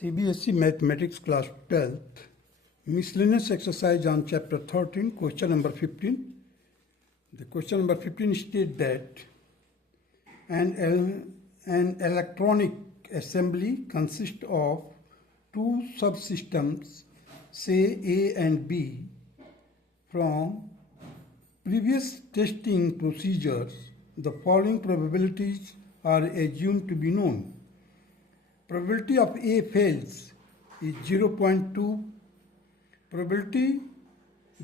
CBSE Mathematics Class 12th, miscellaneous exercise on chapter 13, question number 15. The question number 15 states that an electronic assembly consists of two subsystems, say A and B. From previous testing procedures, the following probabilities are assumed to be known. Probability of A fails is 0.2. Probability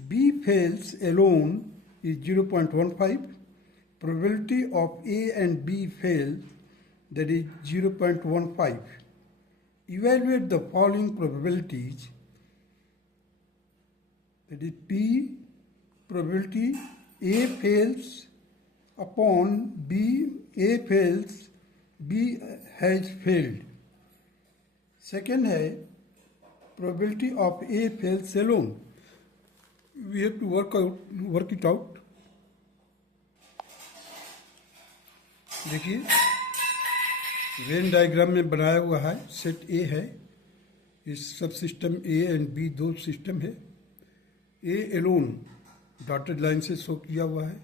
B fails alone is 0.15. Probability of A and B fail, that is 0.15. Evaluate the following probabilities, that is P probability A fails upon B, A fails, B has failed. Second है probability of A fails alone. We have to work it out. देखिए Venn diagram में बनाया हुआ है, set A है, इस सब system A and B दो सिस्टम है. ए एलोन डॉटेड लाइन से शो किया हुआ है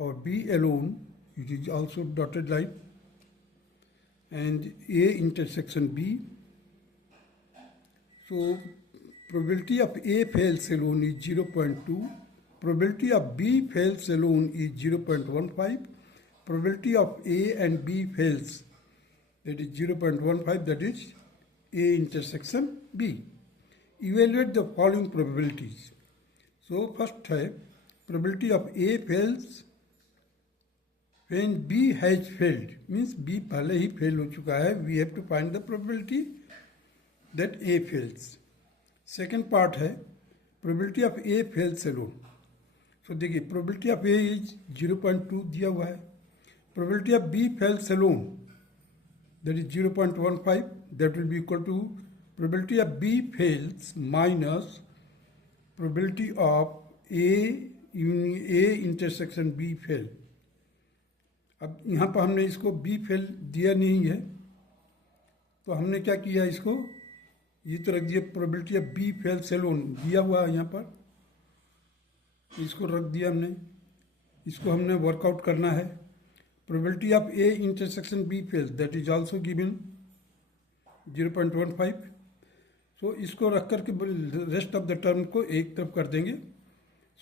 और B alone it is also dotted line and A intersection B. So probability of A fails alone is 0.2. Probability of B fails alone is 0.15. Probability of A and B fails, that is 0.15, that is A intersection B. Evaluate the following probabilities. So first है probability of A fails when B has failed, means B पहले ही fail हो चुका है. We have to find the probability that A fails. Second part है probability of A fails alone. So देखिए probability of A is 0.2 दिया हुआ है. Probability of B fails alone, that is 0.15. That will be equal to probability of B fails minus probability of A intersection B fail. अब यहाँ पर हमने इसको B fail दिया नहीं है, तो हमने क्या किया, इसको ये तो रख दिया probability of B fails alone दिया हुआ है यहाँ पर, इसको रख दिया हमने. इसको हमने वर्कआउट करना है. Probability of A intersection B fails, that is also given 0.15. So इसको रख करके रेस्ट ऑफ द टर्म को एक तरफ कर देंगे.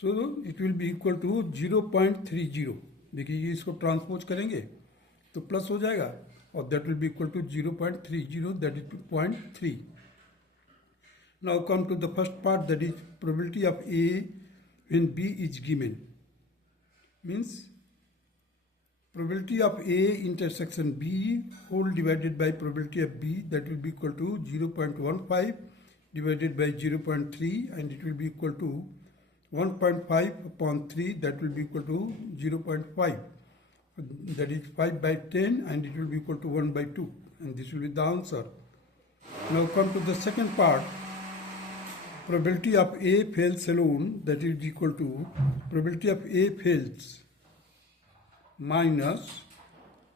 So it will be equal to 0.30. देखिए इसको ट्रांसपोज करेंगे तो प्लस हो जाएगा और that will be equal to 0.30, that is 0.3. Now come to the first part, that is probability of A when B is given. Means probability of A intersection B whole divided by probability of B, that will be equal to 0.15 divided by 0.3, and it will be equal to 1.5 upon 3, that will be equal to 0.5. That is 5 by 10, and it will be equal to 1 by 2, and this will be the answer. Now come to the second part. Probability of A fails alone, that is equal to probability of A fails minus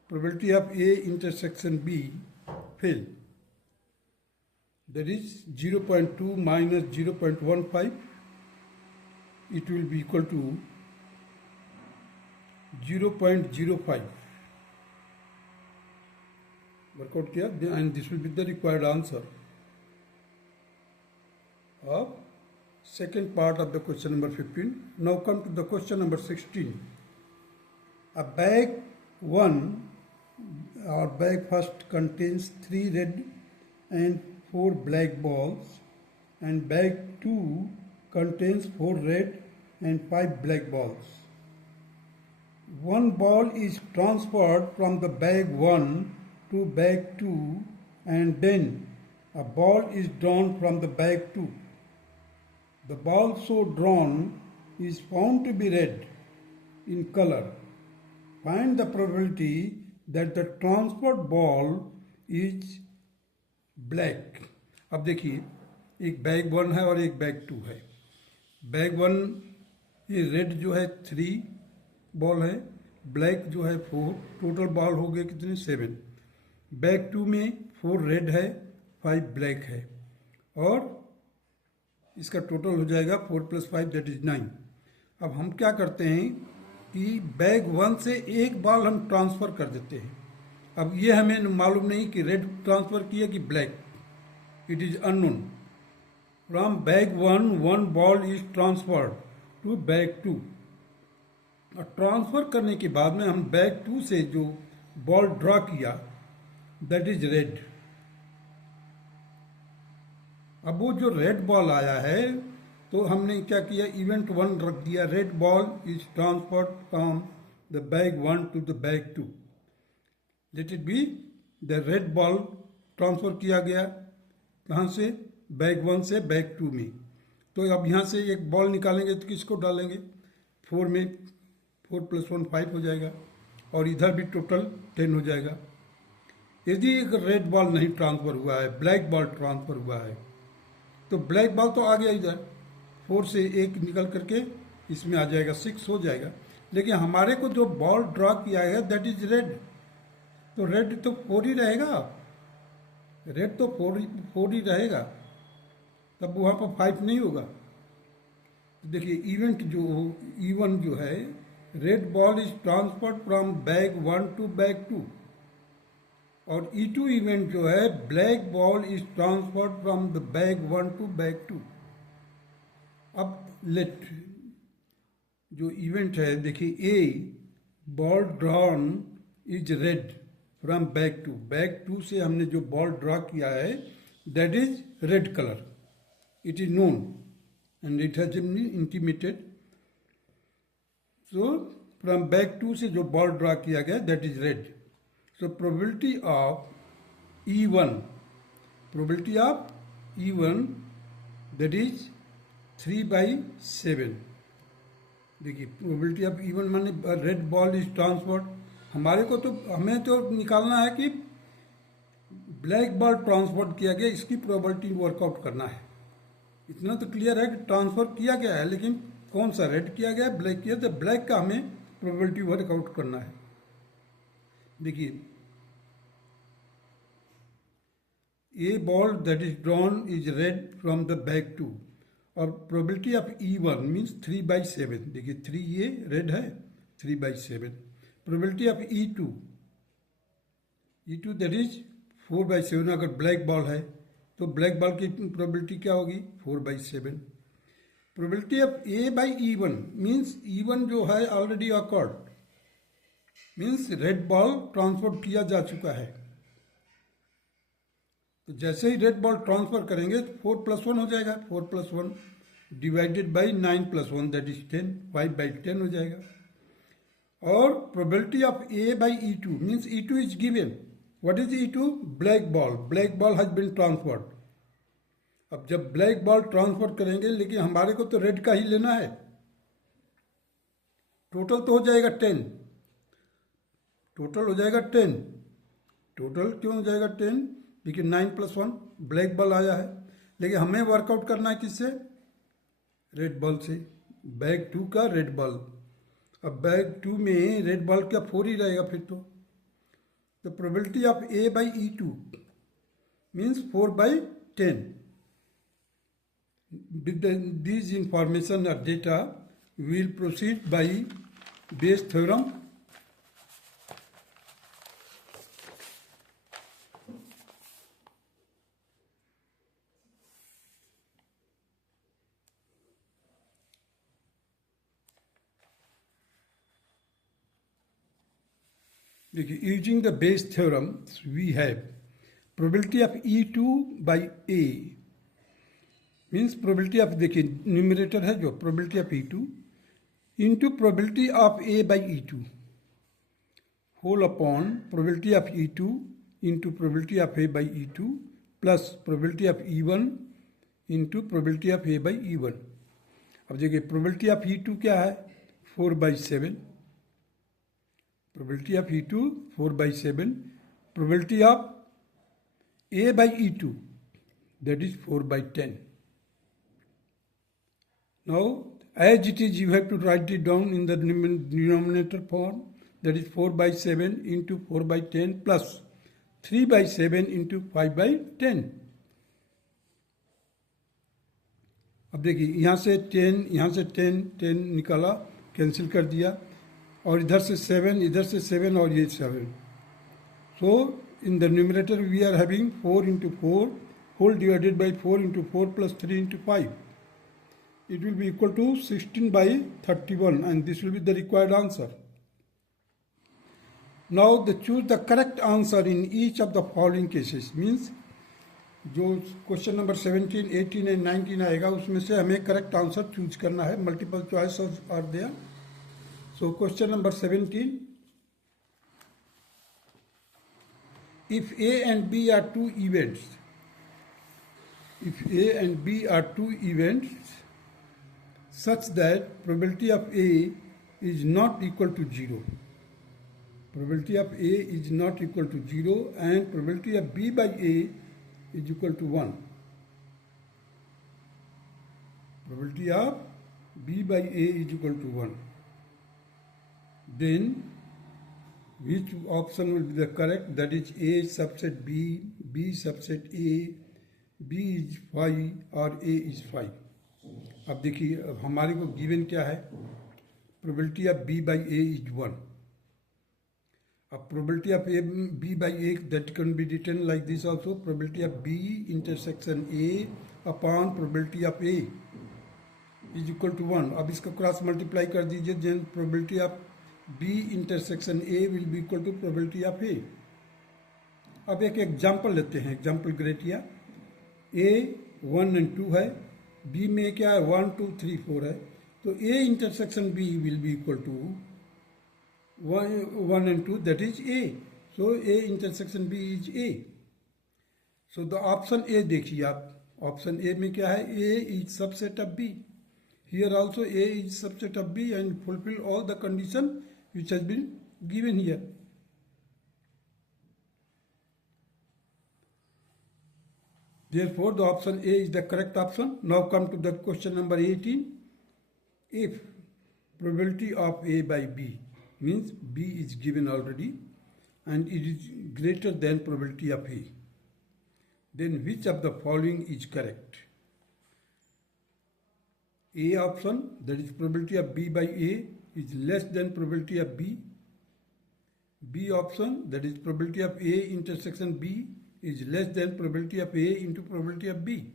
probability of A intersection B fail, that is 0.2 minus 0.15. It will be equal to 0.05. Work out किया, and this will be the required answer of second part of the question number 15. Now come to the question number 16. A bag 1 or bag first contains 3 red and 4 black balls, and bag 2 contains 4 red and 5 black balls. One ball is transferred from the bag 1 to bag 2, and then a ball is drawn from the bag 2. The ball so drawn is found to be red in color. Find the probability that the transferred ball is black. अब देखिए एक बैग 1 है और एक बैग 2 है. बैग 1 ये रेड जो है 3 बॉल है, ब्लैक जो है 4, टोटल बॉल हो गए कितने 7. बैग 2 में 4 रेड है 5 ब्लैक है, और इसका टोटल हो जाएगा 4 + 5 दैट इज 9। अब हम क्या करते हैं कि बैग 1 से एक बॉल हम ट्रांसफ़र कर देते हैं। अब ये हमें मालूम नहीं कि रेड ट्रांसफ़र किया कि black, it is unknown. From bag 1 1 ball is transferred to bag 2। और ट्रांसफ़र करने के बाद में हम बैग 2 से जो बॉल ड्रॉ किया दैट इज रेड। अब वो जो रेड बॉल आया है तो हमने क्या किया, इवेंट 1 रख दिया, red ball is transferred from the bag 1 to the bag 2। Let it be the red ball transfer किया गया, कहाँ से, बैग 1 से बैग 2 में। तो अब यहाँ से एक बॉल निकालेंगे तो किसको डालेंगे, 4 में, 4 + 1 5 हो जाएगा, और इधर भी टोटल 10 हो जाएगा। यदि एक रेड बॉल नहीं ट्रांसफर हुआ है, ब्लैक बॉल ट्रांसफर हुआ है, तो ब्लैक बॉल तो आ गया इधर, 4 से 1 निकल करके इसमें आ जाएगा, 6 हो जाएगा। लेकिन हमारे को जो बॉल ड्रॉ किया है दैट इज रेड, तो रेड तो 4 ही रहेगा, रेड तो 4 ही रहेगा, तब वहाँ पर 5 नहीं होगा। देखिए इवेंट जो E1 जो है, red ball is transferred from bag 1 to bag 2, और E2 इवेंट जो है, black ball is transferred from the bag 1 to bag 2। अब लेट जो इवेंट है, देखिए a ball drawn is red from bag 2, bag 2 से हमने जो बॉल ड्रॉ किया है that is red colour, it is known and it has been intimated. So from bag 2 से जो बॉल ड्रॉ किया गया that is red. So probability of E1 that is 3/7। देखिए प्रोबेबिलिटी ऑफ E1 माने red ball is transferred, हमें तो निकालना है कि ब्लैक बॉल ट्रांसफर किया गया, इसकी प्रोबेबिलिटी वर्कआउट करना है। इतना तो क्लियर है कि ट्रांसफर किया गया है, लेकिन कौन सा, रेड किया गया, ब्लैक किया, तो ब्लैक का हमें प्रोबेबिलिटी वर्कआउट करना है। देखिए a ball that is drawn is red from the bag 2, और प्रोबेबिलिटी ऑफ E1 मीन्स 3/7। देखिए 3 ये रेड है, 3/7। Probability of E2 that is 4/7। अगर ब्लैक बॉल है तो ब्लैक बॉल की प्रोबेबिलिटी क्या होगी, 4/7। Probability of A/E1 means E1 जो है already accord, means red ball transfer किया जा चुका है। तो जैसे ही रेड बॉल ट्रांसफर करेंगे तो 4 + 1 हो जाएगा, 4 + 1 डिवाइडेड बाई 9 + 1 दैट इज 10, 5/10 हो जाएगा। और probability of A/E2 means E2 is given, what is E2, black ball has been transferred. अब जब ब्लैक बॉल ट्रांसफर करेंगे, लेकिन हमारे को तो रेड का ही लेना है, टोटल तो हो जाएगा 10, टोटल हो जाएगा 10। टोटल क्यों हो जाएगा 10, देखिए 9 + 1 ब्लैक बॉल आया है, लेकिन हमें वर्कआउट करना है किससे, रेड बॉल से, बैग 2 का रेड बॉल। अब बैग 2 में रेड बॉल क्या 4 ही रहेगा फिर तो probability of A/E2 means 4/10। With these information or data, we will proceed by Bayes theorem. Using the Bayes theorem, we have probability of E2/A means probability of, देखिए numerator है जो probability of E2 into probability of A/E2 whole upon probability of E2 into probability of A/E2 plus probability of E1 into probability of A/E1। अब देखिए probability of E2 क्या है, 4/7, probability of E2 4/7, probability of A/E2 that is 4/10। Now, as it is, you have to write it down in the denominator form, that is 4/7 into 4/10 plus 3/7 into 5/10. अब देखिए यहाँ से 10, यहाँ से 10, 10 निकाला, कैंसिल कर दिया, और इधर से 7, इधर से 7, और ये 7. So in the numerator we are having 4 into 4 whole divided by 4 into 4 plus 3 into 5. It will be equal to 16 by 31, and this will be the required answer. Now choose the correct answer in each of the following cases. Means जो question number 17, 18 एंड 19 आएगा उसमें से हमें correct answer choose करना है. Multiple choice are there. So question number 17, if A and B are two events, if A and B are two events such that probability of A is not equal to 0, probability of A is not equal to 0 and probability of B by A is equal to 1, probability of B by A is equal to 1, then which option will be the correct? That is A subset B, B subset A, B is 5 और A is 5. अब देखिए, अब हमारे को गिवन क्या है? Probability of B by A is 1. अब probability of B by A that can be written like this also. Probability of B intersection A upon probability of A is equal to 1. अब इसका क्रॉस मल्टीप्लाई कर दीजिए, then probability of B intersection A will be equal to probability of A. अब एक एग्जाम्पल लेते हैं, example gratia. A 1 and 2 है, B में क्या है 1, 2, 3, 4 है, तो A intersection B will be equal to 1 and 2, that is A. So A intersection B is A. So the option A देखिए आप, ऑप्शन A में क्या है? A is subset of B. Here also A is subset of B and fulfill all the condition which has been given here. Therefore, the option A is the correct option. Now come to the question number 18. If probability of A by B, means B is given already and it is greater than probability of A, then which of the following is correct? A option, that is probability of B by A is less than probability of B. B option, that is probability of A intersection B is less than probability of A into probability of B.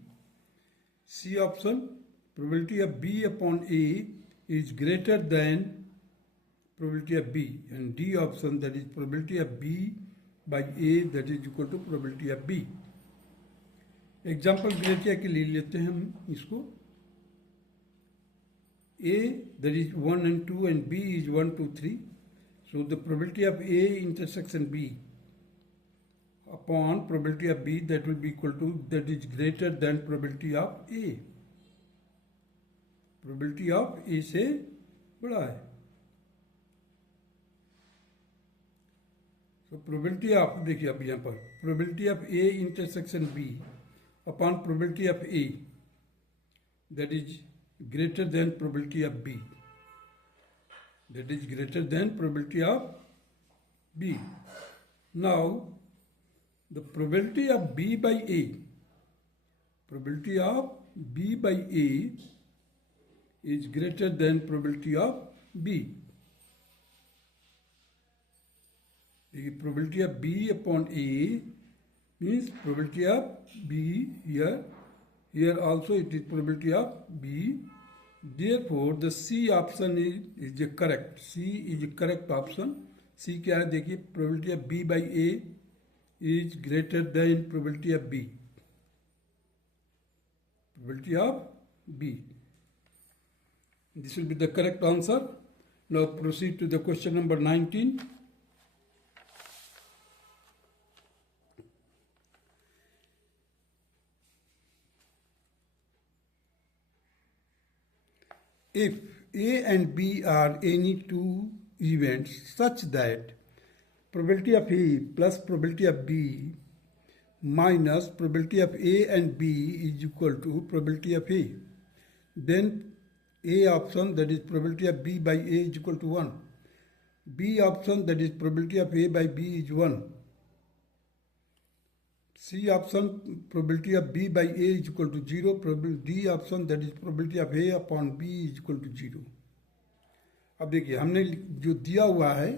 C option, probability of B upon A is greater than probability of B. And D option, that is probability of B by A that is equal to probability of B. Exempli gratia के लिए लेते हैं हम इसको. A, that is 1 and 2 and B is 1, 2, 3. So the probability of A intersection B upon probability of B, that will be equal to, that is greater than probability of A. Probability of A से बड़ा है. So probability of, देखिए अब यहाँ पर probability of A intersection B upon probability of A, that is greater than probability of B, that is greater than probability of B. Now the probability of B by A, probability of B by A is greater than probability of B. The probability of B upon A means probability of B here. Here also it is probability of B. Therefore the C option is the correct. C is the correct option. C क्या है देखिए, probability of B by A is greater than probability of B. Probability of B. This will be the correct answer. Now proceed to the question number 19. If A and B are any two events such that probability of A plus probability of B minus probability of A and B is equal to probability of A, then A option, that is probability of B by A is equal to 1. B option, that is probability of A by B is 1. C option, probability of B by A is equal to 0. D option, that is probability of A upon B is equal to 0. अब देखिए हमने जो दिया हुआ है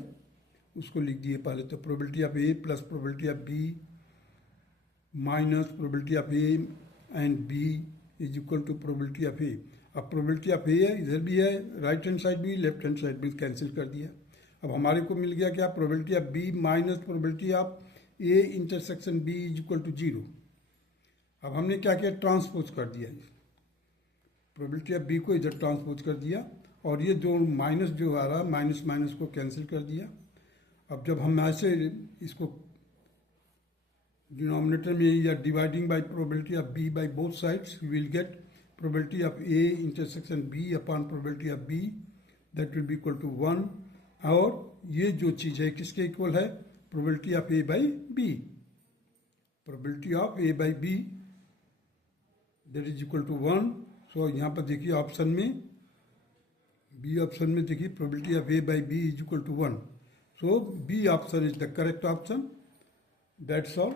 उसको लिख दिए पहले, तो probability of A plus probability of B minus probability of A and B is equal to probability of A. अब प्रोबेबिलिटी ऑफ ए इधर भी है, राइट हैंड साइड भी, लेफ्ट हैंड साइड भी कैंसिल कर दिया. अब हमारे को मिल गया क्या, probability of B minus probability of A intersection B is equal to 0. अब हमने क्या किया, ट्रांसपोज कर दिया, प्रोबेबिलिटी ऑफ बी को इधर ट्रांसपोज कर दिया, और ये जो माइनस जो आ रहा है माइनस माइनस को कैंसिल कर दिया. अब जब हम ऐसे इसको डिनोमिनेटर में या dividing by probability of B by both sides, we will get probability of A intersection B upon probability of B, that will be equal to 1. और ये जो चीज़ है किसके इक्वल है, probability of A by B. Probability of A by B that is equal to 1. So यहाँ पर देखिए ऑप्शन में, बी ऑप्शन में देखिए probability of A by B is equal to 1. So B option is the correct option. That's all.